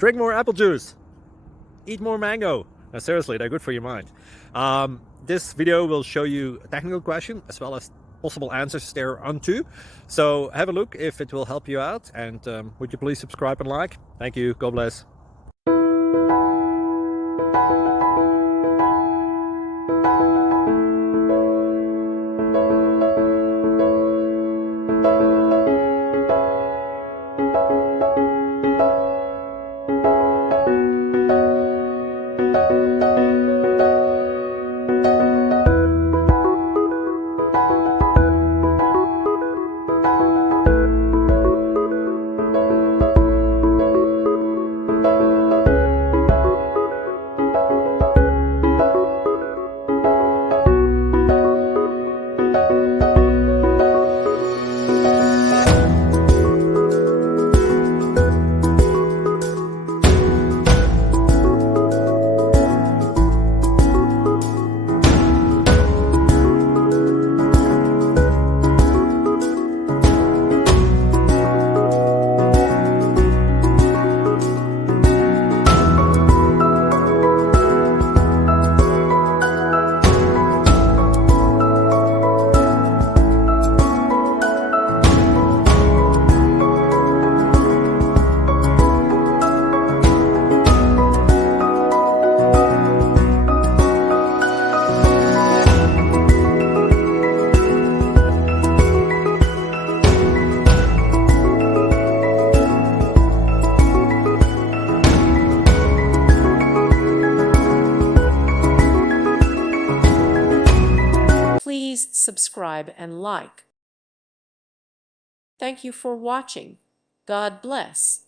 Drink more apple juice. Eat more mango. No, seriously, they're good for your mind. This video will show you a technical question as well as possible answers thereunto. So have a look if it will help you out, and would you please subscribe and like? Thank you. God bless. Please subscribe and like. Thank you for watching. God bless.